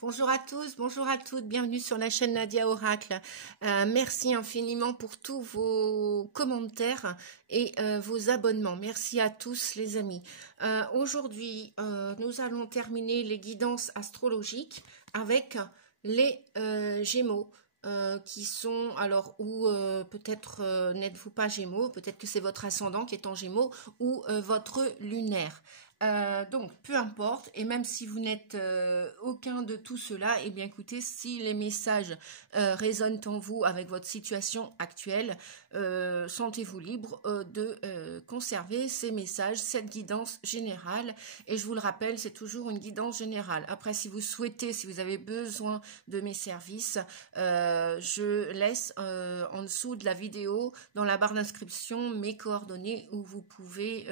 Bonjour à tous, bonjour à toutes, bienvenue sur la chaîne Nadia Oracle. Merci infiniment pour tous vos commentaires et vos abonnements. Merci à tous les amis. Aujourd'hui, nous allons terminer les guidances astrologiques avec les Gémeaux. Qui sont, alors, ou peut-être n'êtes-vous pas Gémeaux, peut-être que c'est votre ascendant qui est en Gémeaux, ou votre lunaire. Donc, peu importe, et même si vous n'êtes aucun de tout cela, eh bien écoutez, si les messages résonnent en vous avec votre situation actuelle, sentez-vous libre de conserver ces messages, cette guidance générale. Et je vous le rappelle, c'est toujours une guidance générale. Après, si vous souhaitez, si vous avez besoin de mes services, je laisse en dessous de la vidéo, dans la barre d'inscription, mes coordonnées où vous pouvez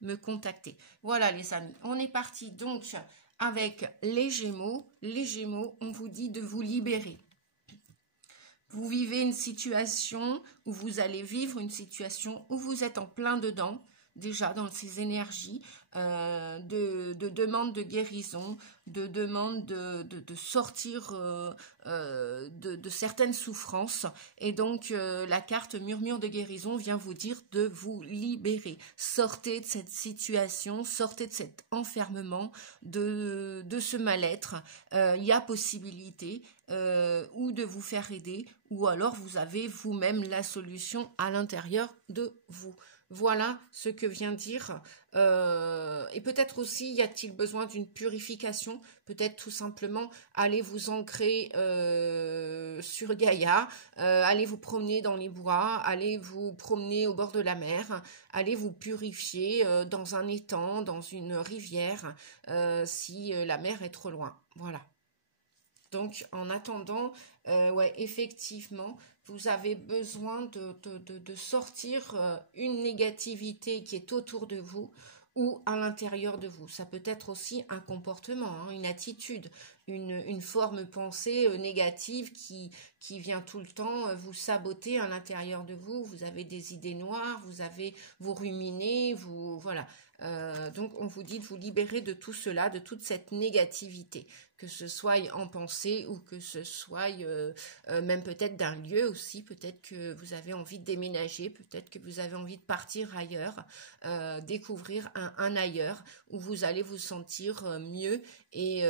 me contacter. Voilà les amis, on est parti donc avec les Gémeaux. Les Gémeaux, on vous dit de vous libérer. Vous vivez une situation où vous allez vivre une situation où vous êtes en plein dedans, déjà dans ces énergies de demande de guérison, de demande de sortir de certaines souffrances. Et donc la carte murmure de guérison vient vous dire de vous libérer. Sortez de cette situation, sortez de cet enfermement, de ce mal-être. Il y a possibilité ou de vous faire aider, ou alors vous avez vous-même la solution à l'intérieur de vous. Voilà ce que vient dire. Et peut-être aussi, y a-t-il besoin d'une purification? Peut-être tout simplement, allez vous ancrer sur Gaïa, allez vous promener dans les bois, allez vous promener au bord de la mer, allez vous purifier dans un étang, dans une rivière, si la mer est trop loin. Voilà. Donc, en attendant, ouais, effectivement, vous avez besoin de sortir une négativité qui est autour de vous ou à l'intérieur de vous. Ça peut être aussi un comportement, hein, une attitude, une forme pensée négative qui vient tout le temps vous saboter à l'intérieur de vous. Vous avez des idées noires, vous ruminez, voilà. Donc, on vous dit de vous libérer de tout cela, de toute cette négativité, que ce soit en pensée ou que ce soit même peut-être d'un lieu aussi, peut-être que vous avez envie de déménager, peut-être que vous avez envie de partir ailleurs, découvrir un ailleurs où vous allez vous sentir mieux et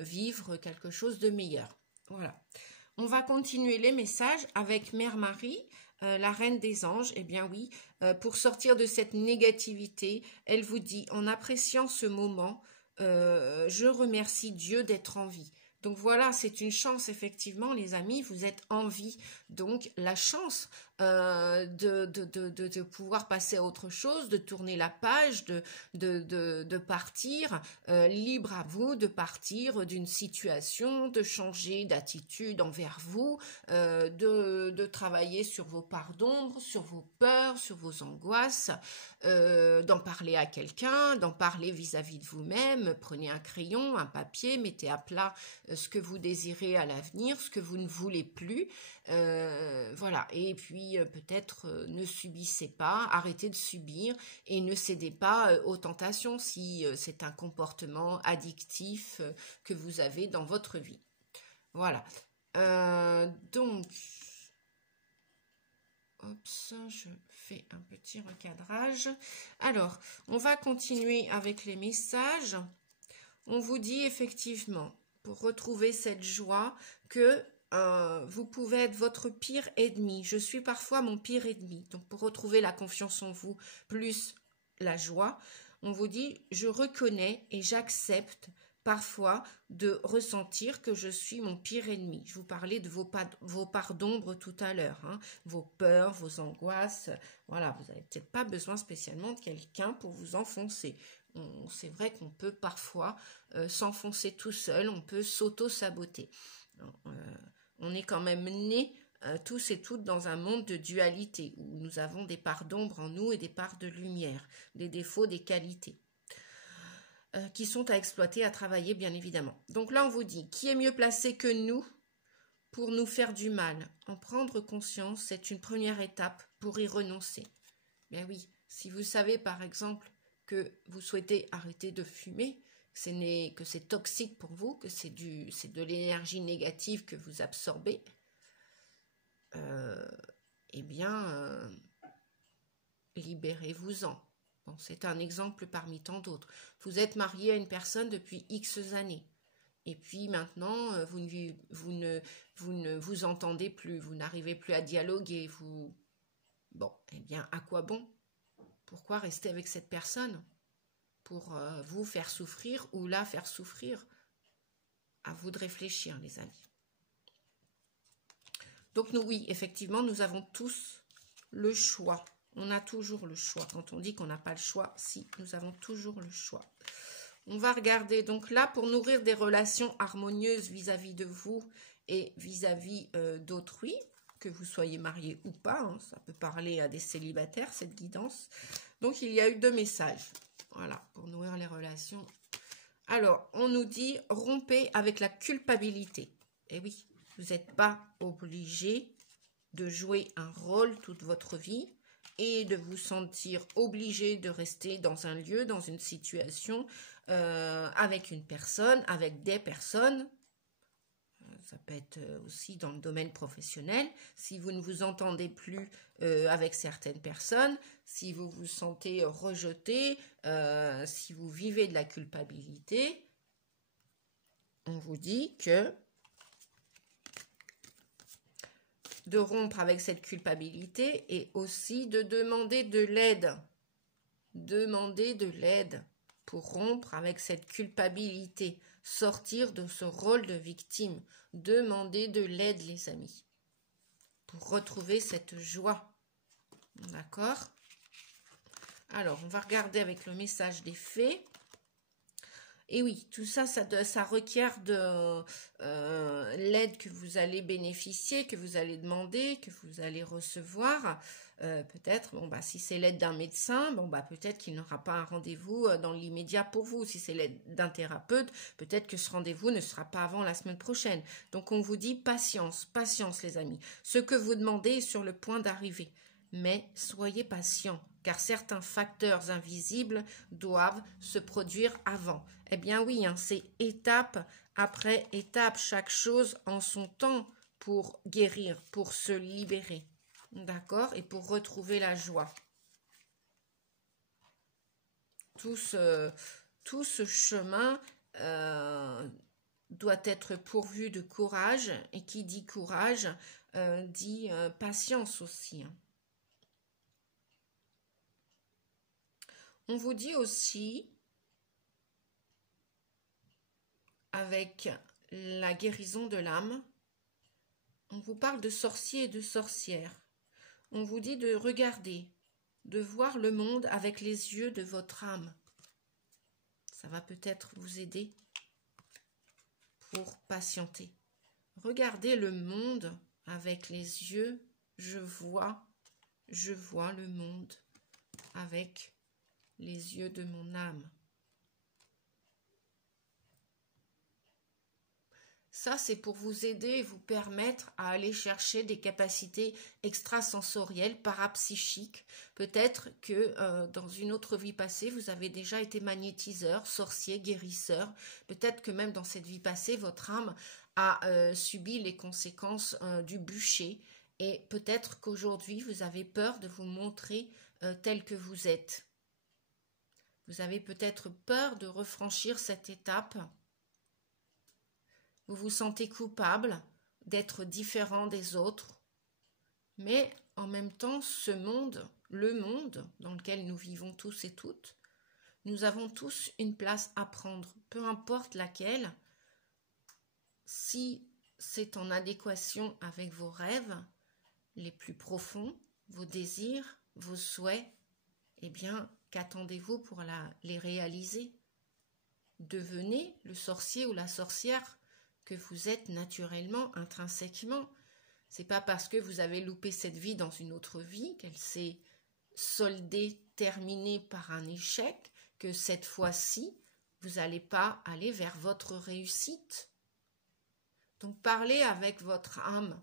vivre quelque chose de meilleur. Voilà. On va continuer les messages avec Mère Marie. La reine des anges, eh bien oui, pour sortir de cette négativité, elle vous dit, en appréciant ce moment, je remercie Dieu d'être en vie. Donc voilà, c'est une chance, effectivement, les amis, vous êtes en vie. Donc la chance de pouvoir passer à autre chose, de tourner la page, de partir, libre à vous de partir d'une situation, de changer d'attitude envers vous, de travailler sur vos parts d'ombre, sur vos peurs, sur vos angoisses, d'en parler à quelqu'un, d'en parler vis-à-vis de vous-même. Prenez un crayon, un papier, mettez à plat ce que vous désirez à l'avenir, ce que vous ne voulez plus. Voilà, et puis peut-être ne subissez pas, arrêtez de subir et ne cédez pas aux tentations si c'est un comportement addictif que vous avez dans votre vie. Voilà, donc, je fais un petit recadrage. Alors, on va continuer avec les messages. On vous dit effectivement, pour retrouver cette joie, que vous pouvez être votre pire ennemi. Je suis parfois mon pire ennemi. Donc, pour retrouver la confiance en vous, plus la joie, on vous dit, je reconnais et j'accepte parfois de ressentir que je suis mon pire ennemi. Je vous parlais de vos parts d'ombre tout à l'heure, hein, vos peurs, vos angoisses. Voilà, vous n'avez peut-être pas besoin spécialement de quelqu'un pour vous enfoncer. C'est vrai qu'on peut parfois s'enfoncer tout seul, on peut s'auto-saboter. On est quand même nés tous et toutes dans un monde de dualité où nous avons des parts d'ombre en nous et des parts de lumière, des défauts, des qualités qui sont à exploiter, à travailler bien évidemment. Donc là on vous dit, qui est mieux placé que nous pour nous faire du mal? En prendre conscience, c'est une première étape pour y renoncer. Bien oui, si vous savez par exemple que vous souhaitez arrêter de fumer, que c'est toxique pour vous, que c'est de l'énergie négative que vous absorbez, eh bien, libérez-vous-en. Bon, c'est un exemple parmi tant d'autres. Vous êtes marié à une personne depuis X années. Et puis maintenant, vous ne vous entendez plus, vous n'arrivez plus à dialoguer. Bon, eh bien, à quoi bon? Pourquoi rester avec cette personne? Pour vous faire souffrir ou la faire souffrir? À vous de réfléchir, les amis. Donc, oui, effectivement, nous avons tous le choix. On a toujours le choix. Quand on dit qu'on n'a pas le choix, si, nous avons toujours le choix. On va regarder, donc là, pour nourrir des relations harmonieuses vis-à-vis de vous et vis-à-vis d'autrui, que vous soyez marié ou pas, hein, ça peut parler à des célibataires, cette guidance. Donc, il y a eu 2 messages, voilà, pour nourrir les relations. Alors, on nous dit, rompez avec la culpabilité. Eh oui, vous n'êtes pas obligé de jouer un rôle toute votre vie et de vous sentir obligé de rester dans un lieu, dans une situation, avec une personne, avec des personnes. Ça peut être aussi dans le domaine professionnel. Si vous ne vous entendez plus avec certaines personnes, si vous vous sentez rejeté, si vous vivez de la culpabilité, on vous dit que de rompre avec cette culpabilité et aussi de demander de l'aide. Demander de l'aide pour rompre avec cette culpabilité, sortir de ce rôle de victime. Demander de l'aide, les amis, pour retrouver cette joie. D'accord? Alors, on va regarder avec le message des fées. Et oui, tout ça, ça requiert de l'aide que vous allez bénéficier, que vous allez demander, que vous allez recevoir. Peut-être, bon, bah, si c'est l'aide d'un médecin, bon, bah, peut-être qu'il n'aura pas un rendez-vous dans l'immédiat pour vous. Si c'est l'aide d'un thérapeute, peut-être que ce rendez-vous ne sera pas avant la semaine prochaine. Donc, on vous dit patience, patience, les amis. Ce que vous demandez est sur le point d'arriver. Mais soyez patient, car certains facteurs invisibles doivent se produire avant. Eh bien oui, hein, c'est étape après étape, chaque chose en son temps pour guérir, pour se libérer. D'accord? Et pour retrouver la joie. Tout ce chemin doit être pourvu de courage. Et qui dit courage, dit patience aussi. Hein. On vous dit aussi, avec la guérison de l'âme, on vous parle de sorciers et de sorcières. On vous dit de regarder, de voir le monde avec les yeux de votre âme. Ça va peut-être vous aider pour patienter. Regardez le monde avec les yeux, je vois le monde avec les yeux de mon âme. Ça, c'est pour vous aider et vous permettre à aller chercher des capacités extrasensorielles, parapsychiques. Peut-être que dans une autre vie passée, vous avez déjà été magnétiseur, sorcier, guérisseur. Peut-être que même dans cette vie passée, votre âme a subi les conséquences du bûcher. Et peut-être qu'aujourd'hui, vous avez peur de vous montrer tel que vous êtes. Vous avez peut-être peur de refranchir cette étape. Vous vous sentez coupable d'être différent des autres. Mais en même temps, ce monde, le monde dans lequel nous vivons tous et toutes, nous avons tous une place à prendre, peu importe laquelle. Si c'est en adéquation avec vos rêves les plus profonds, vos désirs, vos souhaits, eh bien, qu'attendez-vous pour les réaliser? Devenez le sorcier ou la sorcière que vous êtes naturellement, intrinsèquement. C'est pas parce que vous avez loupé cette vie dans une autre vie, qu'elle s'est soldée, terminée par un échec, que cette fois-ci, vous n'allez pas aller vers votre réussite. Donc, parlez avec votre âme.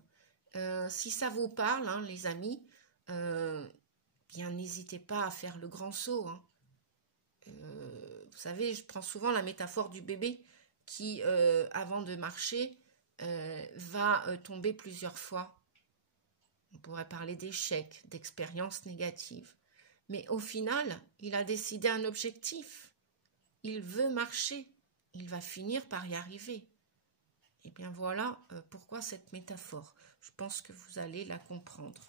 Si ça vous parle, hein, les amis, bien n'hésitez pas à faire le grand saut. Hein. Vous savez, je prends souvent la métaphore du bébé qui, avant de marcher, va tomber plusieurs fois. On pourrait parler d'échecs, d'expériences négatives. Mais au final, il a décidé un objectif. Il veut marcher. Il va finir par y arriver. Et bien voilà pourquoi cette métaphore. Je pense que vous allez la comprendre.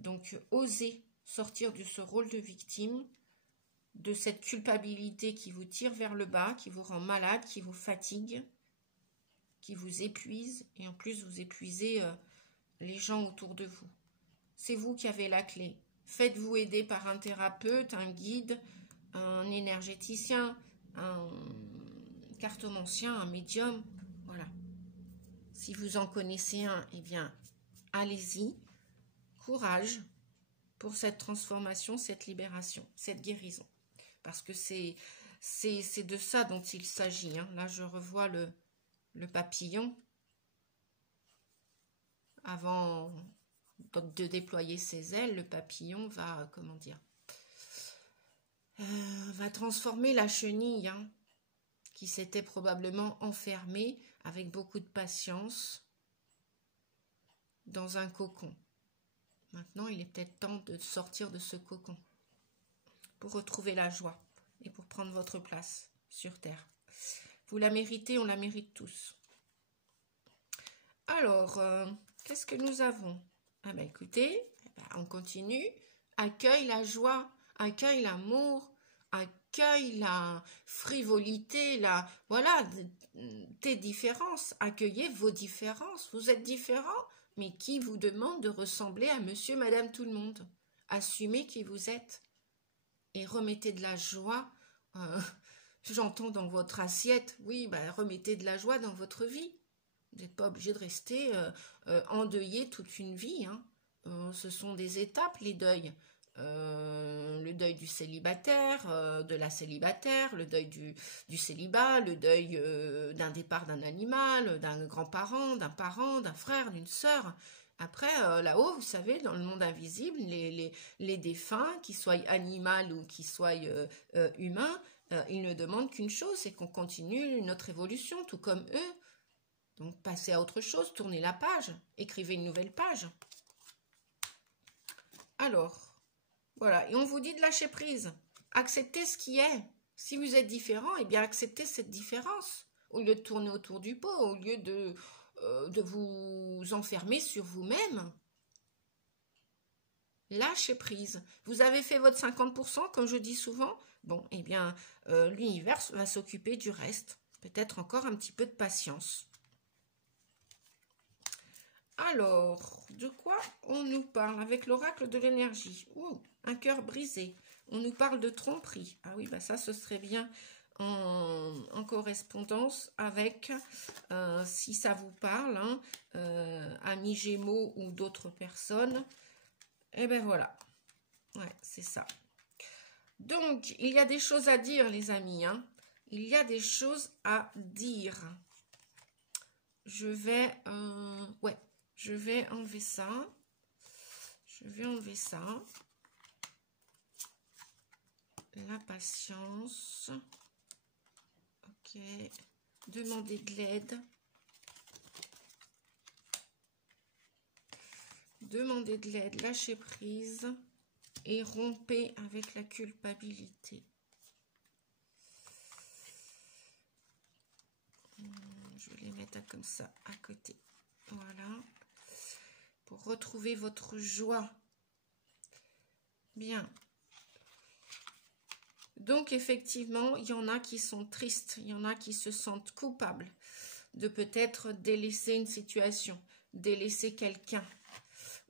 Donc, osez sortir de ce rôle de victime, de cette culpabilité qui vous tire vers le bas, qui vous rend malade, qui vous fatigue, qui vous épuise. Et en plus, vous épuisez les gens autour de vous. C'est vous qui avez la clé. Faites-vous aider par un thérapeute, un guide, un énergéticien, un cartomancien, un médium. Voilà. Si vous en connaissez un, eh bien, allez-y. Courage pour cette transformation, cette libération, cette guérison. Parce que c'est de ça dont il s'agit. Hein. Là, je revois le papillon. Avant de déployer ses ailes, le papillon va, comment dire, va transformer la chenille, hein, qui s'était probablement enfermée avec beaucoup de patience dans un cocon. Maintenant, il est peut-être temps de sortir de ce cocon pour retrouver la joie et pour prendre votre place sur Terre. Vous la méritez, on la mérite tous. Alors, qu'est-ce que nous avons? Ah ben écoutez, on continue. Accueille la joie, accueille l'amour, accueille la frivolité, voilà, tes différences. Accueillez vos différences. Vous êtes différents, mais qui vous demande de ressembler à monsieur, madame, tout le monde? Assumez qui vous êtes et remettez de la joie. J'entends dans votre assiette, oui, ben, remettez de la joie dans votre vie. Vous n'êtes pas obligé de rester endeuillé toute une vie. Hein. Ce sont des étapes, les deuils. Le deuil du célibataire, de la célibataire, le deuil du célibat, le deuil d'un départ d'un animal, d'un grand-parent, d'un frère, d'une sœur. Après, là-haut, vous savez, dans le monde invisible, les défunts, qu'ils soient animaux ou qu'ils soient humains, ils ne demandent qu'une chose, c'est qu'on continue notre évolution, tout comme eux. Donc, passez à autre chose, tournez la page, écrivez une nouvelle page. Alors, voilà, et on vous dit de lâcher prise. Acceptez ce qui est. Si vous êtes différent, eh bien, acceptez cette différence. Au lieu de tourner autour du pot, au lieu de vous enfermer sur vous-même. Lâchez prise. Vous avez fait votre 50%, comme je dis souvent. Bon, eh bien, l'univers va s'occuper du reste. Peut-être encore un petit peu de patience. Alors, de quoi on nous parle avec l'oracle de l'énergie? Un cœur brisé. On nous parle de tromperie. Ah oui, bah ça, ce serait bien en correspondance avec, si ça vous parle, hein, amis Gémeaux ou d'autres personnes. Eh ben voilà. Ouais, c'est ça. Donc, il y a des choses à dire, les amis. Hein. Il y a des choses à dire. Je vais... ouais. Je vais enlever ça. Je vais enlever ça. La patience. Ok. Demander de l'aide. Demandez de l'aide, lâchez prise et rompez avec la culpabilité. Je vais les mettre comme ça à côté. Voilà. Pour retrouver votre joie. Bien. Donc, effectivement, il y en a qui sont tristes. Il y en a qui se sentent coupables de peut-être délaisser une situation, délaisser quelqu'un.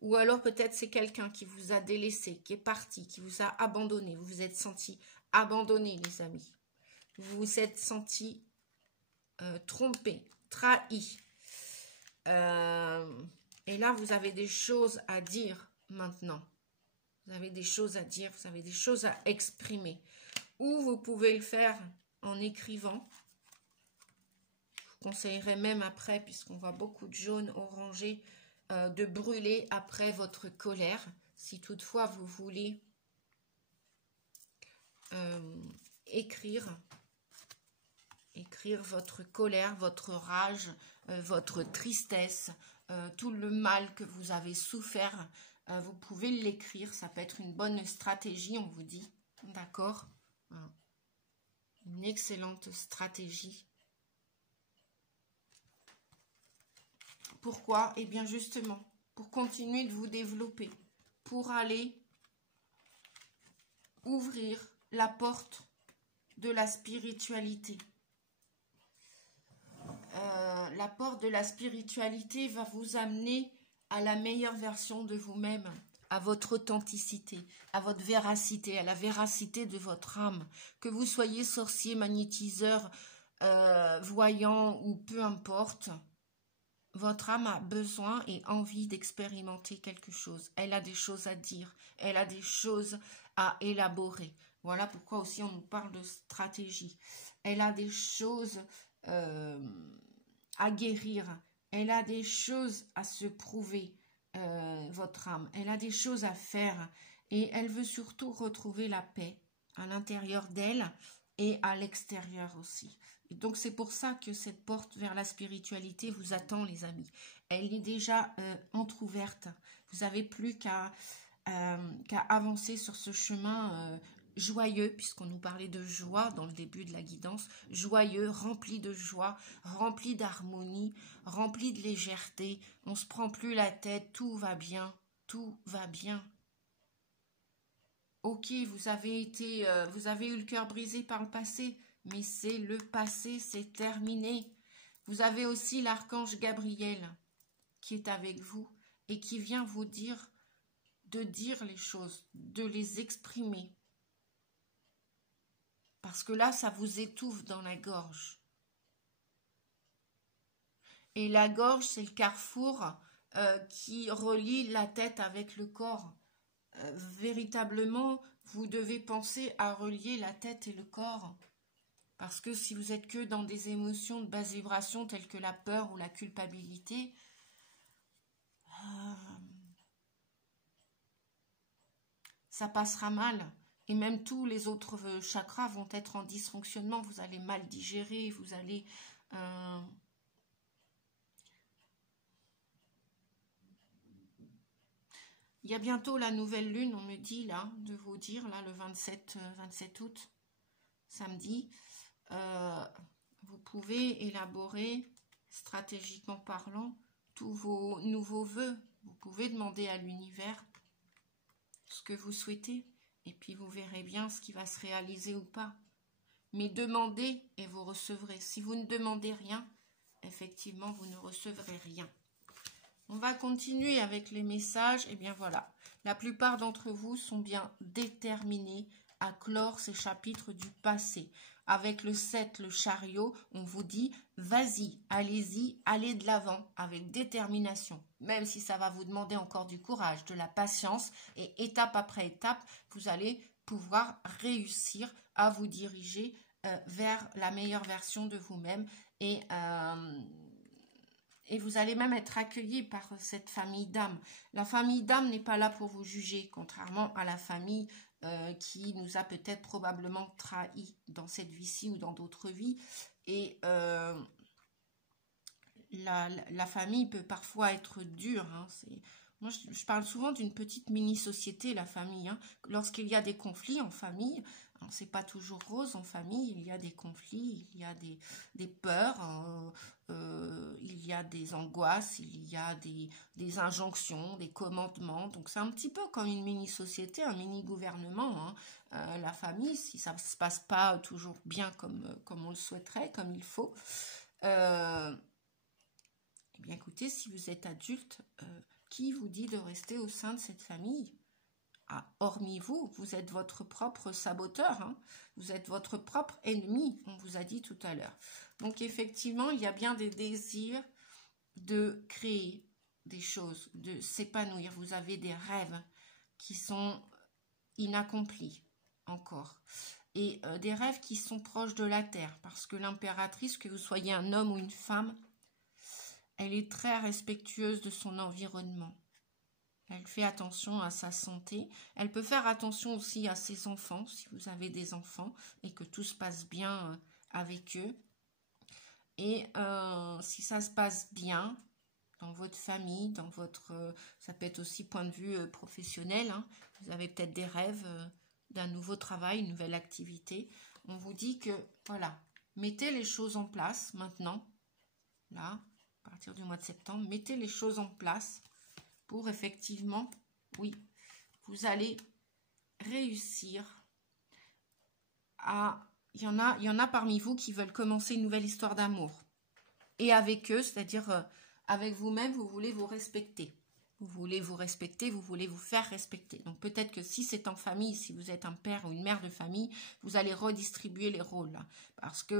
Ou alors peut-être c'est quelqu'un qui vous a délaissé, qui est parti, qui vous a abandonné. Vous vous êtes senti abandonné, les amis. Vous vous êtes senti trompé, trahi. Et là, vous avez des choses à dire maintenant. Vous avez des choses à dire, vous avez des choses à exprimer. Ou vous pouvez le faire en écrivant. Je vous conseillerais même après, puisqu'on voit beaucoup de jaune, orangé, de brûler après votre colère, si toutefois vous voulez écrire votre colère, votre rage, votre tristesse, tout le mal que vous avez souffert. Vous pouvez l'écrire, ça peut être une bonne stratégie, on vous dit, d'accord? Une excellente stratégie. Pourquoi? Eh bien justement, pour continuer de vous développer, pour aller ouvrir la porte de la spiritualité. La porte de la spiritualité va vous amener à la meilleure version de vous-même, à votre authenticité, à votre véracité, à la véracité de votre âme. Que vous soyez sorcier, magnétiseur, voyant ou peu importe, votre âme a besoin et envie d'expérimenter quelque chose. Elle a des choses à dire, elle a des choses à élaborer. Voilà pourquoi aussi on nous parle de stratégie. Elle a des choses à guérir. Elle a des choses à se prouver, votre âme. Elle a des choses à faire. Et elle veut surtout retrouver la paix à l'intérieur d'elle et à l'extérieur aussi. Et donc c'est pour ça que cette porte vers la spiritualité vous attend, les amis. Elle est déjà entrouverte. Vous n'avez plus qu'à avancer sur ce chemin joyeux, puisqu'on nous parlait de joie dans le début de la guidance, joyeux, rempli de joie, rempli d'harmonie, rempli de légèreté. On ne se prend plus la tête, tout va bien, tout va bien. Ok, vous avez eu le cœur brisé par le passé, mais c'est le passé, c'est terminé. Vous avez aussi l'archange Gabriel qui est avec vous et qui vient vous dire de dire les choses, de les exprimer. Parce que là, ça vous étouffe dans la gorge. Et la gorge, c'est le carrefour qui relie la tête avec le corps. Véritablement, vous devez penser à relier la tête et le corps. Parce que si vous êtes que dans des émotions de basse vibration telles que la peur ou la culpabilité, ça passera mal. Et même tous les autres chakras vont être en dysfonctionnement. Vous allez mal digérer, vous allez... Il y a bientôt la nouvelle lune, on me dit là, de vous dire, là, le 27 août, samedi. Vous pouvez élaborer, stratégiquement parlant, tous vos nouveaux vœux. Vous pouvez demander à l'univers ce que vous souhaitez. Et puis vous verrez bien ce qui va se réaliser ou pas. Mais demandez et vous recevrez. Si vous ne demandez rien, effectivement, vous ne recevrez rien. On va continuer avec les messages. Et bien voilà, la plupart d'entre vous sont bien déterminés à clore ces chapitres du passé. Avec le 7, le chariot, on vous dit, vas-y, allez-y, allez de l'avant avec détermination. Même si ça va vous demander encore du courage, de la patience, et étape après étape, vous allez pouvoir réussir à vous diriger vers la meilleure version de vous-même et vous allez même être accueilli par cette famille d'âmes. La famille d'âmes n'est pas là pour vous juger, contrairement à la famille qui nous a peut-être probablement trahis dans cette vie-ci ou dans d'autres vies. Et la famille peut parfois être dure. Hein. Moi, je parle souvent d'une petite mini-société, la famille. Hein. Lorsqu'il y a des conflits en famille, c'est pas toujours rose en famille, il y a des conflits, il y a des peurs, il y a des angoisses, il y a des injonctions, des commandements. Donc c'est un petit peu comme une mini-société, un mini-gouvernement. Hein. La famille, si ça ne se passe pas toujours bien comme on le souhaiterait, comme il faut, eh bien écoutez, si vous êtes adulte, qui vous dit de rester au sein de cette famille ? Hormis vous, vous êtes votre propre saboteur, hein. Vous êtes votre propre ennemi, on vous a dit tout à l'heure. Donc effectivement, il y a bien des désirs de créer des choses, de s'épanouir. Vous avez des rêves qui sont inaccomplis encore. Et des rêves qui sont proches de la terre, parce que l'impératrice, que vous soyez un homme ou une femme, elle est très respectueuse de son environnement. Elle fait attention à sa santé. Elle peut faire attention aussi à ses enfants, si vous avez des enfants, et que tout se passe bien avec eux. Et si ça se passe bien dans votre famille, dans votre... ça peut être aussi point de vue professionnel. Hein. Vous avez peut-être des rêves d'un nouveau travail, une nouvelle activité. On vous dit que, voilà, mettez les choses en place maintenant. Là, à partir du mois de septembre, mettez les choses en place pour effectivement, oui, vous allez réussir à... Il y en a parmi vous qui veulent commencer une nouvelle histoire d'amour. Et avec eux, c'est-à-dire avec vous-même, vous voulez vous respecter. Vous voulez vous respecter, vous voulez vous faire respecter. Donc peut-être que si c'est en famille, si vous êtes un père ou une mère de famille, vous allez redistribuer les rôles. Là, parce que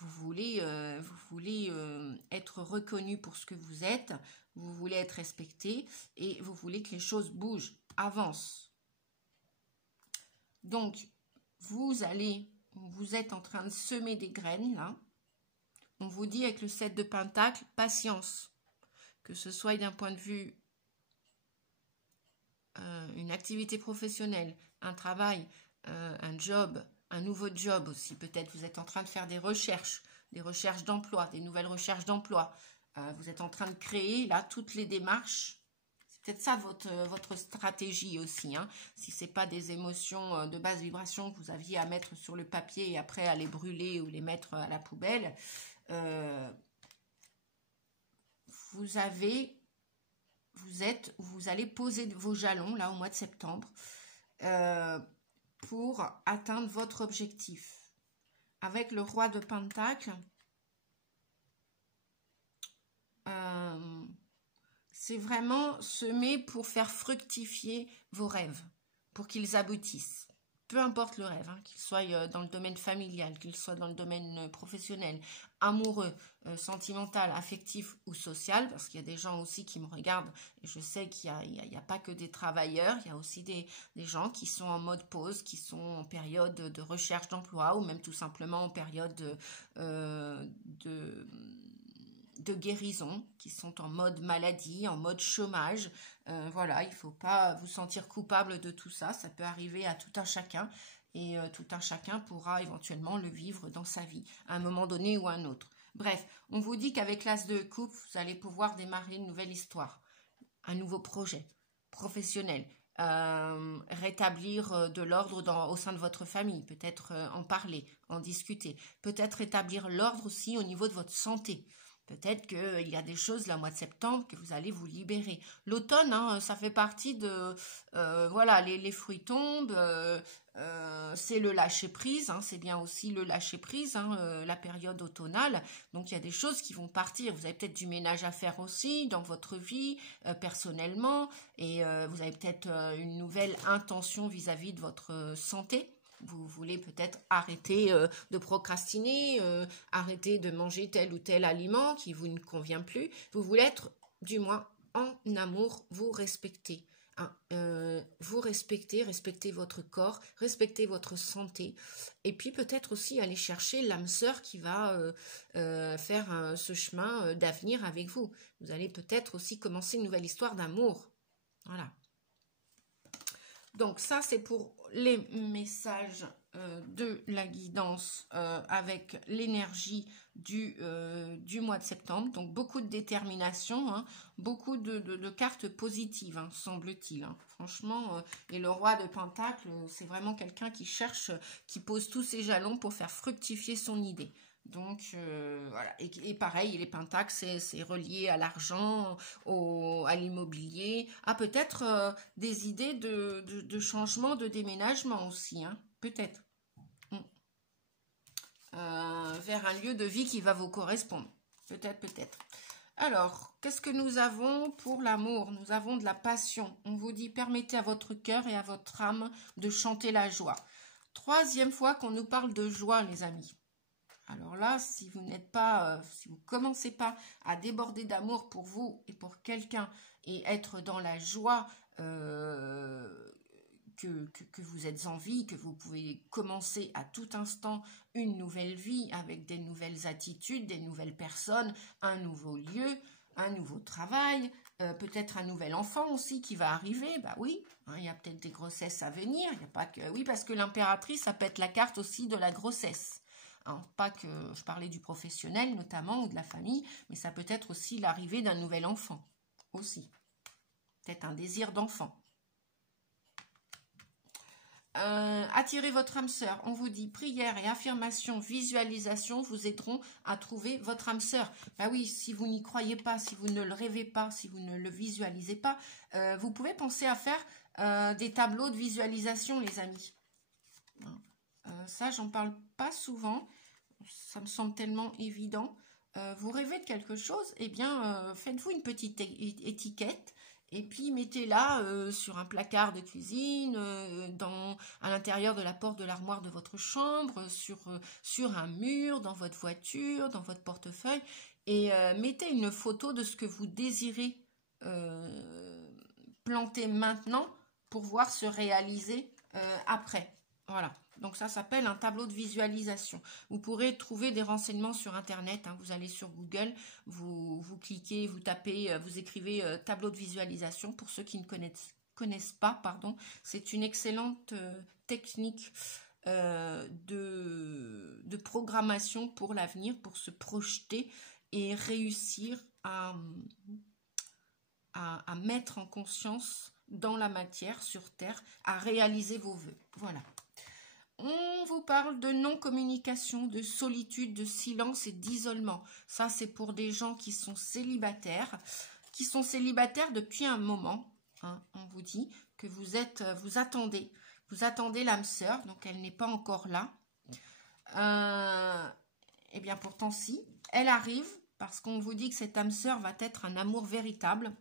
vous voulez être reconnu pour ce que vous êtes, vous voulez être respecté et vous voulez que les choses bougent, avancent. Donc, vous êtes en train de semer des graines, là. On vous dit avec le 7 de Pentacle, patience. Que ce soit d'un point de vue, une activité professionnelle, un travail, un job, un nouveau job aussi. Peut-être vous êtes en train de faire des recherches d'emploi, des nouvelles recherches d'emploi. Vous êtes en train de créer, là, toutes les démarches. C'est peut-être ça votre stratégie aussi. Hein. Si ce n'est pas des émotions de basse vibration que vous aviez à mettre sur le papier et après à les brûler ou les mettre à la poubelle, vous allez poser vos jalons là au mois de septembre pour atteindre votre objectif. Avec le roi de Pentacle, c'est vraiment semer pour faire fructifier vos rêves, pour qu'ils aboutissent. Peu importe le rêve, hein, qu'il soit dans le domaine familial, qu'il soit dans le domaine professionnel, amoureux, sentimental, affectif ou social, parce qu'il y a des gens aussi qui me regardent, et je sais qu'il n'y a pas que des travailleurs, il y a aussi des gens qui sont en mode pause, qui sont en période de recherche d'emploi, ou même tout simplement en période de guérison, qui sont en mode maladie, en mode chômage. Voilà, il ne faut pas vous sentir coupable de tout ça. Ça peut arriver à tout un chacun et tout un chacun pourra éventuellement le vivre dans sa vie à un moment donné ou à un autre. Bref, on vous dit qu'avec l'As de coupe, vous allez pouvoir démarrer une nouvelle histoire, un nouveau projet professionnel, rétablir de l'ordre au sein de votre famille, peut-être en parler, en discuter, peut-être rétablir l'ordre aussi au niveau de votre santé. Peut-être qu'il y a des choses, là, au mois de septembre, que vous allez vous libérer. L'automne, hein, ça fait partie de... voilà, les fruits tombent, c'est le lâcher-prise, hein, c'est bien aussi le lâcher-prise, hein, la période automnale. Donc, il y a des choses qui vont partir. Vous avez peut-être du ménage à faire aussi dans votre vie, personnellement. Et vous avez peut-être une nouvelle intention vis-à-vis de votre santé. Vous voulez peut-être arrêter de procrastiner, arrêter de manger tel ou tel aliment qui vous ne convient plus. Vous voulez être, du moins, en amour, vous respecter. Hein, vous respectez votre corps, respectez votre santé. Et puis peut-être aussi aller chercher l'âme sœur qui va faire ce chemin d'avenir avec vous. Vous allez peut-être aussi commencer une nouvelle histoire d'amour. Voilà. Donc ça, c'est pour les messages de la guidance avec l'énergie du mois de septembre. Donc beaucoup de détermination, hein, beaucoup de cartes positives, hein, semble-t-il. Hein. Franchement, et le roi de Pentacle, c'est vraiment quelqu'un qui cherche, qui pose tous ses jalons pour faire fructifier son idée. Donc voilà, et pareil, les pentacles, c'est relié à l'argent, à l'immobilier, à peut-être des idées de changement, de déménagement aussi, hein, peut-être. Vers un lieu de vie qui va vous correspondre. Peut-être. Alors, qu'est-ce que nous avons pour l'amour? Nous avons de la passion. On vous dit, permettez à votre cœur et à votre âme de chanter la joie. Troisième fois qu'on nous parle de joie, les amis. Alors là, si vous commencez pas à déborder d'amour pour vous et pour quelqu'un et être dans la joie que vous êtes en vie, que vous pouvez commencer à tout instant une nouvelle vie avec des nouvelles attitudes, des nouvelles personnes, un nouveau lieu, un nouveau travail, peut-être un nouvel enfant aussi qui va arriver. Bah oui, hein, il y a peut-être des grossesses à venir. Il y a pas que oui, parce que l'impératrice, ça peut être la carte aussi de la grossesse. Hein, pas que je parlais du professionnel notamment ou de la famille, mais ça peut être aussi l'arrivée d'un nouvel enfant aussi. Peut-être un désir d'enfant. Attirez votre âme sœur. On vous dit prière et affirmation, visualisation vous aideront à trouver votre âme sœur. Bah oui, si vous n'y croyez pas, si vous ne le rêvez pas, si vous ne le visualisez pas, vous pouvez penser à faire des tableaux de visualisation, les amis. Ça, j'en parle pas souvent. Ça me semble tellement évident. Vous rêvez de quelque chose, eh bien, faites-vous une petite étiquette. Et puis mettez-la sur un placard de cuisine, à l'intérieur de la porte de l'armoire de votre chambre, sur un mur, dans votre voiture, dans votre portefeuille. Et mettez une photo de ce que vous désirez planter maintenant pour voir se réaliser après. Voilà. Donc ça s'appelle un tableau de visualisation. Vous pourrez trouver des renseignements sur Internet. Hein. Vous allez sur Google, vous cliquez, vous tapez, vous écrivez tableau de visualisation. Pour ceux qui ne connaissent pas, pardon, c'est une excellente technique de programmation pour l'avenir, pour se projeter et réussir à mettre en conscience dans la matière, sur Terre, à réaliser vos vœux. Voilà. On vous parle de non-communication, de solitude, de silence et d'isolement. Ça, c'est pour des gens qui sont célibataires depuis un moment. Hein, on vous dit que vous attendez l'âme sœur, donc elle n'est pas encore là. Eh bien, pourtant, si, elle arrive, parce qu'on vous dit que cette âme sœur va être un amour véritable.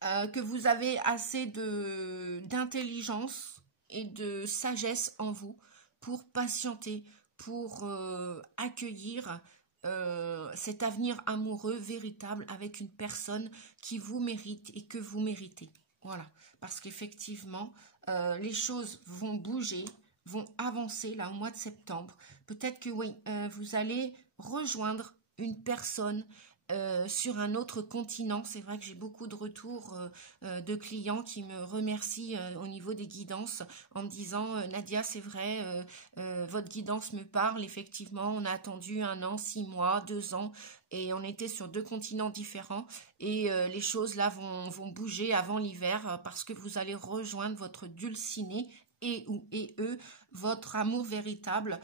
Que vous avez assez d'intelligence et de sagesse en vous pour patienter, pour accueillir cet avenir amoureux véritable avec une personne qui vous mérite et que vous méritez. Voilà, parce qu'effectivement, les choses vont bouger, vont avancer là au mois de septembre. Peut-être que oui, vous allez rejoindre une personne sur un autre continent. C'est vrai que j'ai beaucoup de retours de clients qui me remercient au niveau des guidances en me disant Nadia, c'est vrai, votre guidance me parle, effectivement, on a attendu 1 an, 6 mois, 2 ans et on était sur 2 continents différents et les choses là vont bouger avant l'hiver parce que vous allez rejoindre votre dulciné et eux, votre amour véritable.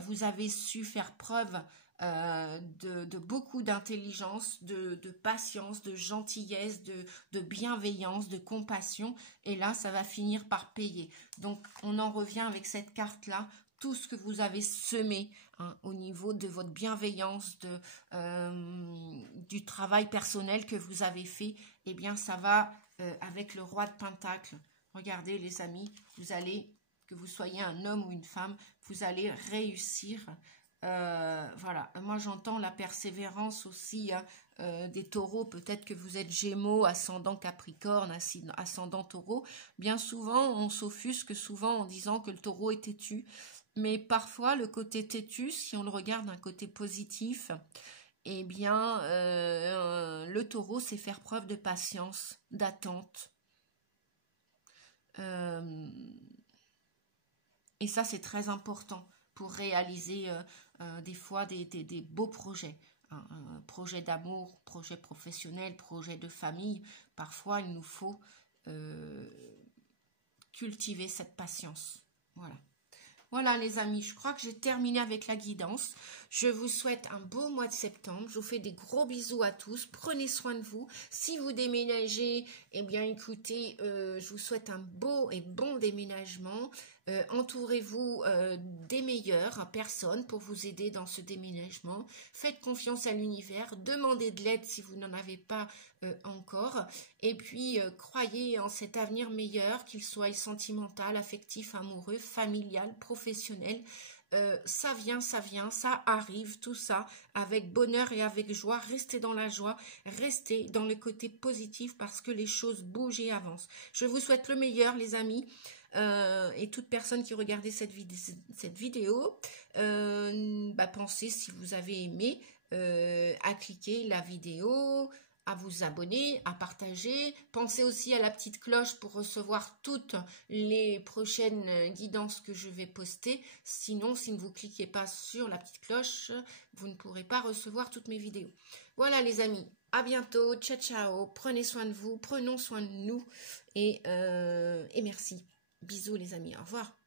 Vous avez su faire preuve de beaucoup d'intelligence, de patience, de gentillesse, de bienveillance, de compassion. Et là, ça va finir par payer. Donc, on en revient avec cette carte-là. Tout ce que vous avez semé hein, au niveau de votre bienveillance, du travail personnel que vous avez fait, eh bien, ça va avec le roi de Pentacle. Regardez, les amis, que vous soyez un homme ou une femme, vous allez réussir. Voilà, moi j'entends la persévérance aussi hein, des taureaux, peut-être que vous êtes Gémeaux, ascendant Capricorne, ascendant Taureau. Bien souvent, on s'offusque souvent en disant que le taureau est têtu, mais parfois le côté têtu, si on le regarde d'un côté positif, eh bien le taureau sait faire preuve de patience, d'attente. Et ça c'est très important pour réaliser des fois des beaux projets, hein, projets d'amour, projets professionnels, projets de famille. Parfois, il nous faut cultiver cette patience. Voilà. Voilà les amis, je crois que j'ai terminé avec la guidance. Je vous souhaite un beau mois de septembre. Je vous fais des gros bisous à tous. Prenez soin de vous. Si vous déménagez, eh bien écoutez, je vous souhaite un beau et bon déménagement. Entourez-vous des meilleures personnes pour vous aider dans ce déménagement. Faites confiance à l'univers. Demandez de l'aide si vous n'en avez pas encore. Et puis, croyez en cet avenir meilleur, qu'il soit sentimental, affectif, amoureux, familial, professionnel. Ça vient, ça arrive, tout ça, avec bonheur et avec joie. Restez dans la joie, restez dans le côté positif parce que les choses bougent et avancent. Je vous souhaite le meilleur, les amis. Et toute personne qui regardait cette vidéo, pensez si vous avez aimé, à cliquer la vidéo, à vous abonner, à partager. Pensez aussi à la petite cloche pour recevoir toutes les prochaines guidances que je vais poster. Sinon, si vous ne cliquez pas sur la petite cloche, vous ne pourrez pas recevoir toutes mes vidéos. Voilà les amis, à bientôt, ciao ciao, prenez soin de vous, prenons soin de nous et merci. Bisous les amis, au revoir.